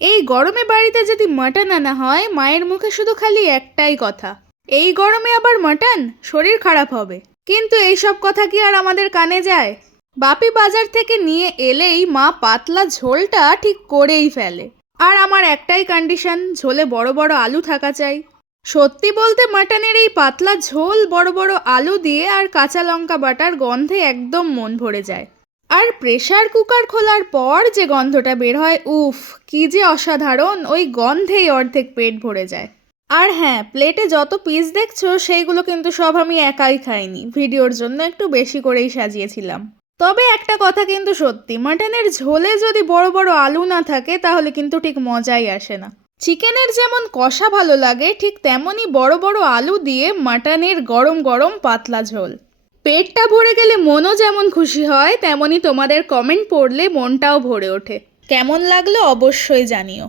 এই গরমে বাড়িতে যদি মাটন আনা হয় মায়ের মুখে শুধু খালি একটাই কথা, এই গরমে আবার মাটন, শরীর খারাপ হবে। কিন্তু এইসব কথা কি আর আমাদের কানে যায়? বাপি বাজার থেকে নিয়ে এলেই মা পাতলা ঝোলটা ঠিক করেই ফেলে। আর আমার একটাই কন্ডিশন, ঝোলে বড় বড় আলু থাকা চাই। সত্যি বলতে মাটনের এই পাতলা ঝোল বড় বড় আলু দিয়ে আর কাঁচা লঙ্কা বাটার গন্ধে একদম মন ভরে যায়। আর প্রেসার কুকার খোলার পর যে গন্ধটা বের হয়, উফ কি যে অসাধারণ, ওই গন্ধেই অর্ধেক পেট ভরে যায়। আর হ্যাঁ, প্লেটে যত পিস দেখছো সেইগুলো কিন্তু সব আমি একাই খাইনি, ভিডিওর জন্য একটু বেশি করেই সাজিয়েছিলাম। তবে একটা কথা কিন্তু সত্যি, মাটনের ঝোলে যদি বড় বড় আলু না থাকে তাহলে কিন্তু ঠিক মজাই আসে না। চিকেনের যেমন কষা ভালো লাগে, ঠিক তেমনই বড় বড় আলু দিয়ে মাটনের গরম গরম পাতলা ঝোল। পেটটা ভরে গেলে মনও যেমন খুশি হয়, তেমনই তোমাদের কমেন্ট পড়লে মনটাও ভরে ওঠে। কেমন লাগলো অবশ্যই জানিও।